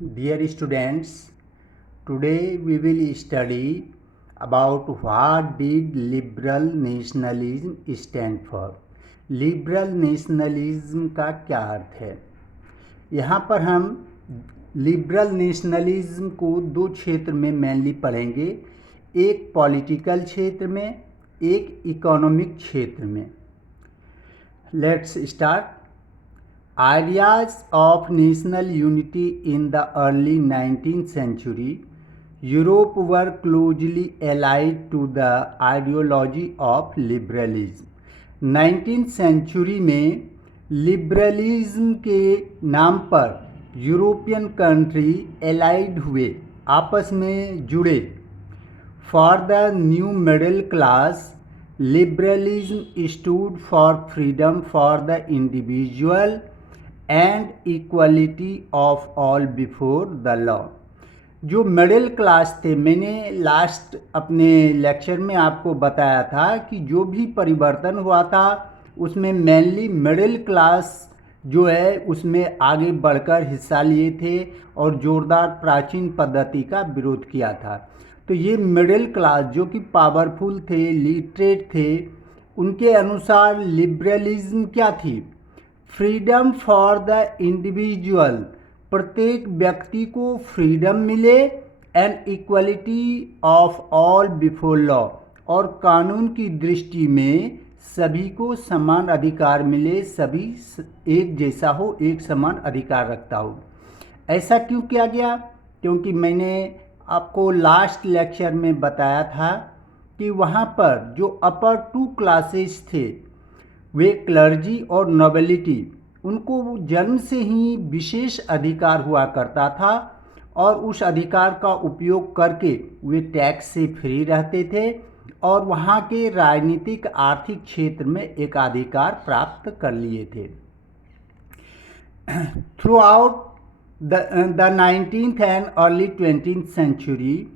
Dear students, today we will study about what did liberal nationalism stand for. Liberal nationalism का क्या अर्थ है? यहाँ पर हम लिबरल नेशनलिज्म को दो क्षेत्र में मेनली पढ़ेंगे, एक पॉलिटिकल क्षेत्र में, एक इकोनॉमिक क्षेत्र में। Let's start. Ideas of national unity in the early 19th century, Europe were closely allied to the ideology of liberalism. 19th century में लिबरलिज्म के नाम पर यूरोपियन कंट्री एलाइड हुए, आपस में जुड़े। For the new middle class, liberalism stood for freedom for the individual and equality of all before the law. जो middle class थे, मैंने लास्ट अपने लेक्चर में आपको बताया था कि जो भी परिवर्तन हुआ था उसमें मेनली मिडिल क्लास जो है उसमें आगे बढ़कर हिस्सा लिए थे और जोरदार प्राचीन पद्धति का विरोध किया था। तो ये मिडिल क्लास जो कि पावरफुल थे, लिटरेट थे, उनके अनुसार लिबरलिज्म क्या थी? फ्रीडम फॉर द इंडिविजुअल, प्रत्येक व्यक्ति को फ्रीडम मिले, and equality of all before law, और कानून की दृष्टि में सभी को समान अधिकार मिले, सभी एक जैसा हो, एक समान अधिकार रखता हो। ऐसा क्यों किया गया? क्योंकि मैंने आपको लास्ट लेक्चर में बताया था कि वहाँ पर जो अपर टू क्लासेस थे, वे क्लर्जी और नोबिलिटी, उनको जन्म से ही विशेष अधिकार हुआ करता था और उस अधिकार का उपयोग करके वे टैक्स से फ्री रहते थे और वहाँ के राजनीतिक आर्थिक क्षेत्र में एकाधिकार प्राप्त कर लिए थे। Through out the 19th and early 20th century,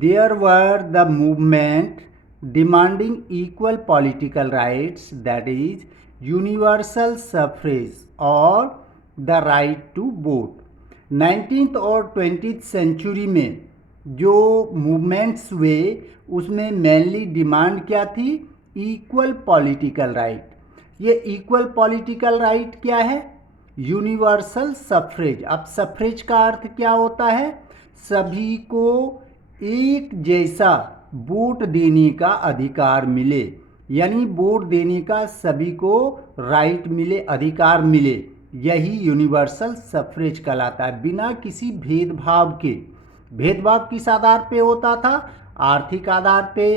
there were the movement demanding equal political rights, that is universal suffrage or the right to vote. 19th और 20th सेंचुरी में जो मूवमेंट्स हुए उसमें मेनली डिमांड क्या थी? Equal political right. ये equal political right क्या है? यूनिवर्सल सफ्रेज। अब सफ्रेज का अर्थ क्या होता है? सभी को एक जैसा वोट देने का अधिकार मिले, यानी वोट देने का सभी को राइट मिले, अधिकार मिले। यही यूनिवर्सल सफ्रेज कहलाता है, बिना किसी भेदभाव के। भेदभाव किस आधार पे होता था? आर्थिक आधार पे,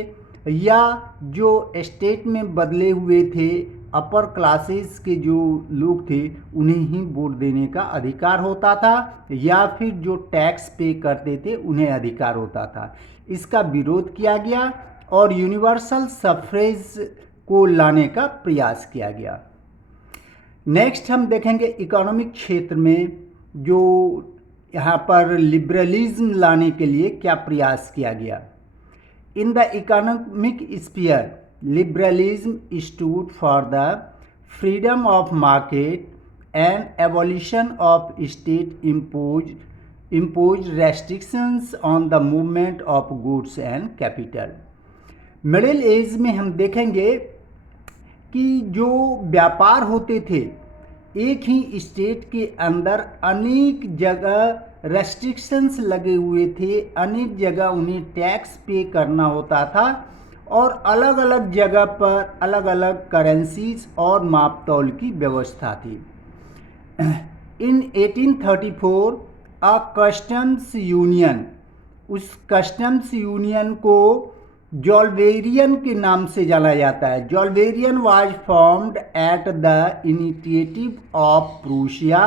या जो स्टेट में बदले हुए थे अपर क्लासेस के जो लोग थे उन्हें ही वोट देने का अधिकार होता था, या फिर जो टैक्स पे करते थे उन्हें अधिकार होता था। इसका विरोध किया गया और यूनिवर्सल सफ्रेज को लाने का प्रयास किया गया। नेक्स्ट हम देखेंगे इकोनॉमिक क्षेत्र में जो यहाँ पर लिबरलिज्म लाने के लिए क्या प्रयास किया गया। In the economic sphere, liberalism stood for the freedom of market and abolition of state imposed restrictions on the movement of goods and capital. Middle age में हम देखेंगे कि जो व्यापार होते थे एक ही स्टेट के अंदर अनेक जगह रेस्ट्रिक्शंस लगे हुए थे, अनेक जगह उन्हें टैक्स पे करना होता था और अलग अलग जगह पर अलग अलग करेंसीज और मापतौल की व्यवस्था थी। इन 1834 अ कस्टम्स यूनियन, उस कस्टम्स यूनियन को जॉल्वेरियन के नाम से जाना जाता है। Zollverein was formed at the initiative of Prussia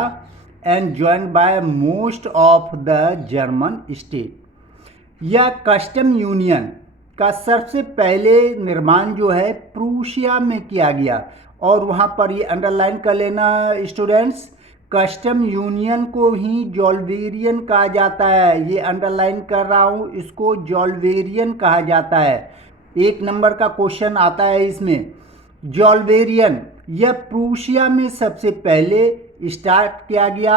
and joined by most of the German state. यह कस्टम यूनियन का सबसे पहले निर्माण जो है प्रूशिया में किया गया, और वहाँ पर ये अंडरलाइन कर लेना स्टूडेंट्स, कस्टम यूनियन को ही जॉल्वेरियन कहा जाता है। ये अंडरलाइन कर रहा हूँ, इसको जॉल्वेरियन कहा जाता है। एक नंबर का क्वेश्चन आता है इसमें। जॉल्वेरियन यह प्रूशिया में सबसे पहले स्टार्ट किया गया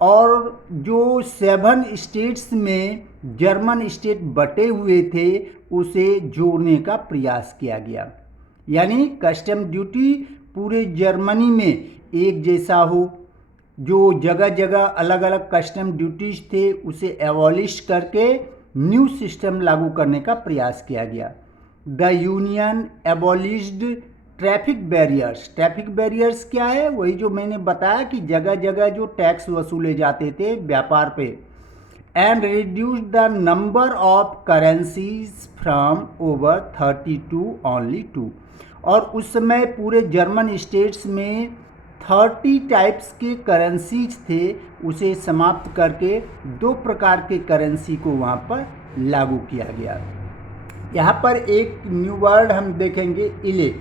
और जो 7 स्टेट्स में जर्मन स्टेट बटे हुए थे उसे जोड़ने का प्रयास किया गया, यानी कस्टम ड्यूटी पूरे जर्मनी में एक जैसा हो, जो जगह जगह अलग अलग कस्टम ड्यूटीज थे उसे एबॉलिश करके न्यू सिस्टम लागू करने का प्रयास किया गया। The union abolished traffic barriers. Traffic barriers क्या है? वही जो मैंने बताया कि जगह जगह जो टैक्स वसूले जाते थे व्यापार पे। And reduce the number of currencies from over 30 to only 2। और उस समय पूरे जर्मन स्टेट्स में 30 टाइप्स के करेंसीज थे, उसे समाप्त करके 2 प्रकार के करेंसी को वहाँ पर लागू किया गया। यहाँ पर एक न्यू वर्ड हम देखेंगे, इले।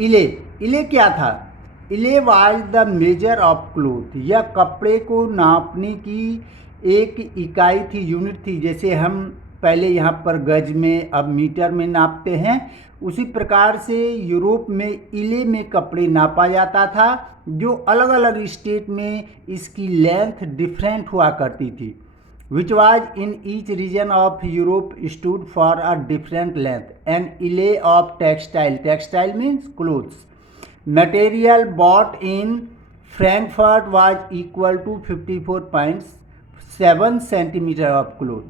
इले, इले क्या था? इले was the measure of cloth. यह कपड़े को नापने की एक इकाई थी, यूनिट थी। जैसे हम पहले यहाँ पर गज में, अब मीटर में नापते हैं, उसी प्रकार से यूरोप में इले में कपड़े नापा जाता था, जो अलग अलग स्टेट में इसकी लेंथ डिफरेंट हुआ करती थी। which was in each region of Europe stood for a different length. An elay of textile, textile means clothes, material bought in Frankfurt was equal to 54.7 centimetre of cloth.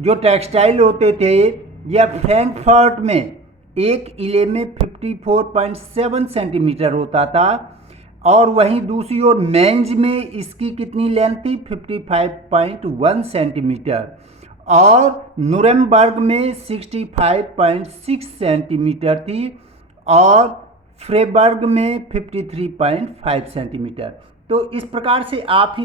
जो textile होते थे या Frankfurt में एक इले में 54.7 centimetre होता था, और वहीं दूसरी ओर मेंज में इसकी कितनी लेंथ थी? 55.1 सेंटीमीटर, और नुरेमबर्ग में 65.6 सेंटीमीटर थी, और फ्रेबर्ग में 53.5 सेंटीमीटर। तो इस प्रकार से आप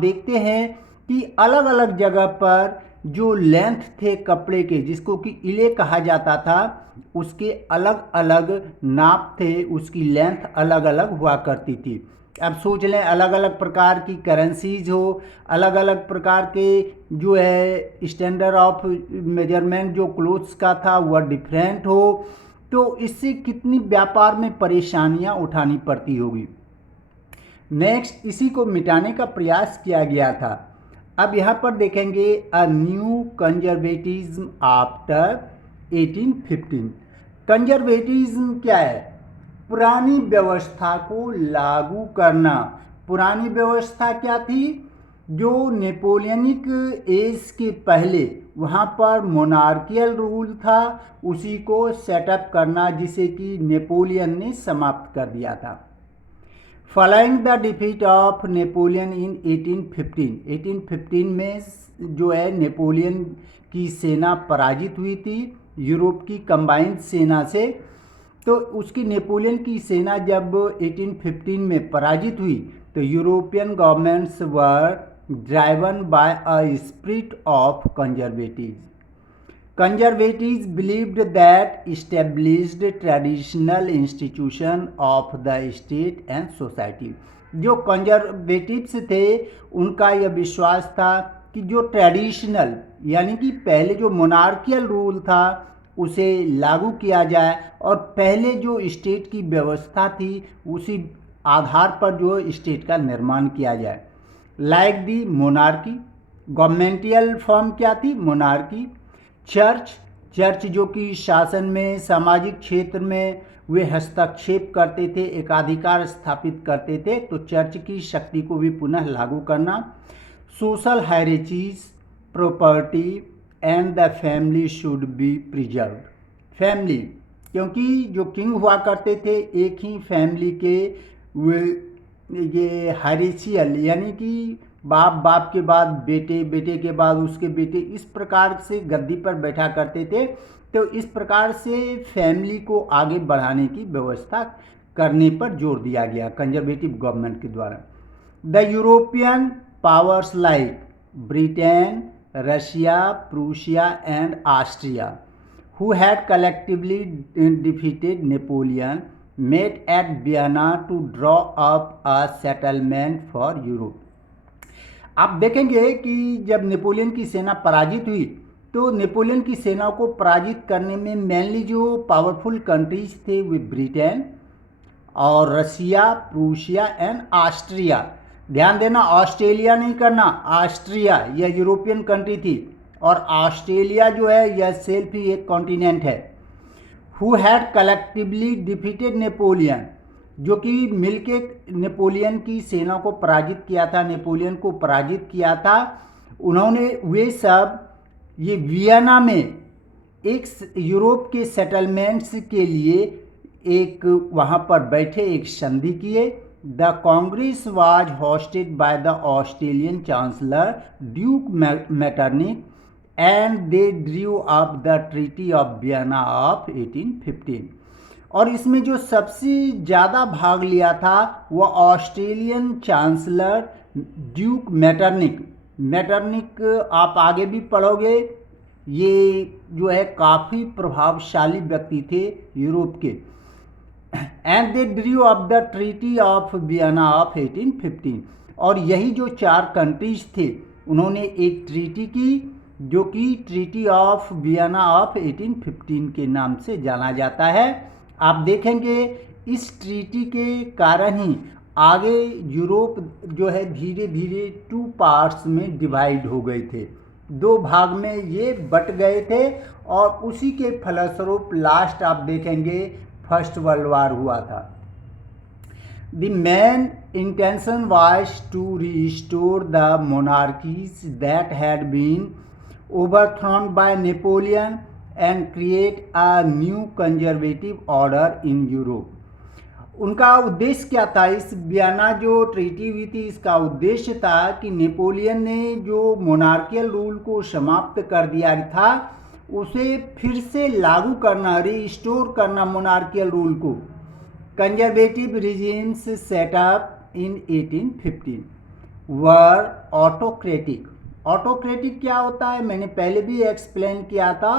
देखते हैं कि अलग अलग जगह पर जो लेंथ थे कपड़े के, जिसको कि इले कहा जाता था, उसके अलग अलग नाप थे, उसकी लेंथ अलग अलग हुआ करती थी। अब सोच लें, अलग अलग प्रकार की करेंसीज हो, अलग अलग प्रकार के जो है स्टैंडर्ड ऑफ मेजरमेंट जो क्लोथ्स का था वह डिफरेंट हो, तो इससे कितनी व्यापार में परेशानियां उठानी पड़ती होगी। नेक्स्ट, इसी को मिटाने का प्रयास किया गया था। अब यहाँ पर देखेंगे a new conservatism after 1815। Conservatism क्या है? पुरानी व्यवस्था को लागू करना। पुरानी व्यवस्था क्या थी? जो नेपोलियनिक एज के पहले वहाँ पर मोनार्कियल रूल था, उसी को सेटअप करना, जिसे कि नेपोलियन ने समाप्त कर दिया था। Following the defeat of Napoleon in 1815 में जो है नेपोलियन की सेना पराजित हुई थी यूरोप की कंबाइंड सेना से। तो उसकी नेपोलियन की सेना जब 1815 में पराजित हुई तो European governments were driven by a spirit of conservative. Conservatives believed that established traditional institution of the state and society। जो कंजर्वेटिव्स थे उनका यह विश्वास था कि जो ट्रेडिशनल यानी कि पहले जो मोनार्कियल रूल था उसे लागू किया जाए, और पहले जो स्टेट की व्यवस्था थी उसी आधार पर जो स्टेट का निर्माण किया जाए। लाइक दी मोनार्की, गवर्नमेंटियल फॉर्म क्या थी? मोनार्की। चर्च जो कि शासन में, सामाजिक क्षेत्र में वे हस्तक्षेप करते थे, एकाधिकार स्थापित करते थे, तो चर्च की शक्ति को भी पुनः लागू करना। Social hierarchies, property and the family should be preserve. Family, क्योंकि जो किंग हुआ करते थे एक ही फैमिली के, वे ये हायरार्कियल यानी कि बाप के बाद बेटे, बेटे के बाद उसके बेटे, इस प्रकार से गद्दी पर बैठा करते थे। तो इस प्रकार से फैमिली को आगे बढ़ाने की व्यवस्था करने पर जोर दिया गया कंजर्वेटिव गवर्नमेंट के द्वारा। The European powers like Britain, Russia, Prussia and Austria who had collectively defeated Napoleon met at Vienna to draw up a settlement for Europe। आप देखेंगे कि जब नेपोलियन की सेना पराजित हुई तो नेपोलियन की सेना को पराजित करने में मेनली जो पावरफुल कंट्रीज थे वे ब्रिटेन, और रसिया, प्रूशिया एंड ऑस्ट्रिया। ध्यान देना, ऑस्ट्रेलिया नहीं करना, ऑस्ट्रिया यह यूरोपियन कंट्री थी और ऑस्ट्रेलिया जो है यह सेल्फ ही एक कॉन्टिनेंट है। Who had collectively defeated Napoleon, जो कि मिलके नेपोलियन की सेना को पराजित किया था, नेपोलियन को पराजित किया था। उन्होंने वे सब ये वियना में एक यूरोप के सेटलमेंट्स के लिए एक वहाँ पर बैठे एक संधि किए। The Congress was hosted by the Australian chancellor Duke Metternich and they Drew up the treaty of Vienna of 1815। और इसमें जो सबसे ज़्यादा भाग लिया था वह ऑस्ट्रेलियन चांसलर ड्यूक मेटरनिक आप आगे भी पढ़ोगे, ये जो है काफ़ी प्रभावशाली व्यक्ति थे यूरोप के। And they Drew up the treaty of Vienna of 1815। और यही जो 4 कंट्रीज थे उन्होंने एक ट्रीटी की जो कि ट्रीटी ऑफ वियना ऑफ 1815 के नाम से जाना जाता है। आप देखेंगे इस ट्रीटी के कारण ही आगे यूरोप जो है धीरे धीरे 2 पार्ट्स में डिवाइड हो गए थे, 2 भाग में ये बट गए थे और उसी के फलस्वरूप लास्ट आप देखेंगे फर्स्ट वर्ल्ड वॉर हुआ था। The main intention was to restore the monarchies that had been overthrown by Napoleon and create a new conservative order in Europe. उनका उद्देश्य क्या था? इस वियना जो ट्रीटी हुई थी इसका उद्देश्य था कि नेपोलियन ने जो मोनार्कियल रूल को समाप्त कर दिया था उसे फिर से लागू करना, रिस्टोर करना मोनार्कियल रूल को। कंजर्वेटिव रिजीम्स सेटअप इन 1815 वर ऑटोक्रेटिक। ऑटोक्रेटिक क्या होता है मैंने पहले भी एक्सप्लेन किया था।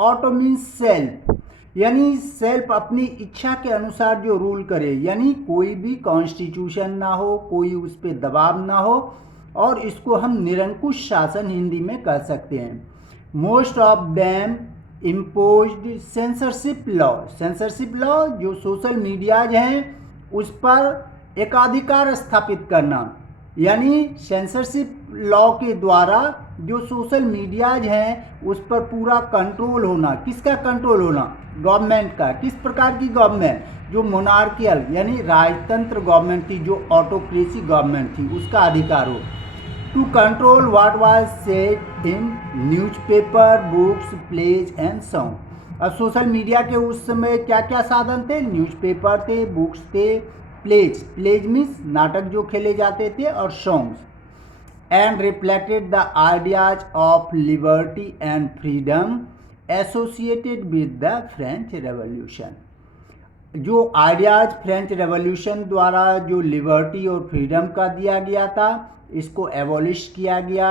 ऑटो मीन्स सेल्फ, यानी सेल्फ अपनी इच्छा के अनुसार जो रूल करे, यानी कोई भी कॉन्स्टिट्यूशन ना हो, कोई उस पर दबाव ना हो, और इसको हम निरंकुश शासन हिंदी में कह सकते हैं। Most of them imposed censorship law. Censorship law जो सोशल मीडियाज हैं उस पर एकाधिकार स्थापित करना, यानी सेंसरशिप लॉ के द्वारा जो सोशल मीडियाज हैं उस पर पूरा कंट्रोल होना। किसका कंट्रोल होना? गवर्नमेंट का। किस प्रकार की गवर्नमेंट? जो मोनार्कियल यानी राजतंत्र गवर्नमेंट थी, जो ऑटोक्रेसी गवर्नमेंट थी, उसका अधिकार हो। To control what was said in newspaper, books, plays and song. और सोशल मीडिया के उस समय क्या क्या साधन थे? न्यूज़पेपर थे, बुक्स थे, प्लेज मीन्स नाटक जो खेले जाते थे, और songs. And reflected the ideas of liberty and freedom associated with the French revolution. जो आइडियाज फ्रेंच रेवोल्यूशन द्वारा जो लिबर्टी और फ्रीडम का दिया गया था इसको एबॉलिश किया गया,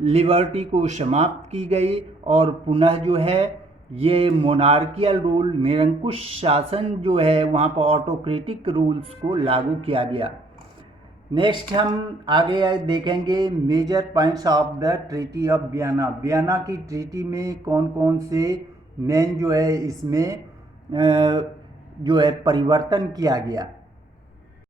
लिबर्टी को समाप्त की गई और पुनः जो है ये मोनार्कियल रूल, निरंकुश शासन जो है वहाँ पर ऑटोक्रेटिक रूल्स को लागू किया गया। नेक्स्ट हम आगे देखेंगे major points of the treaty of Vienna. Vienna की ट्रीटी में कौन कौन से मेन जो है इसमें जो है परिवर्तन किया गया।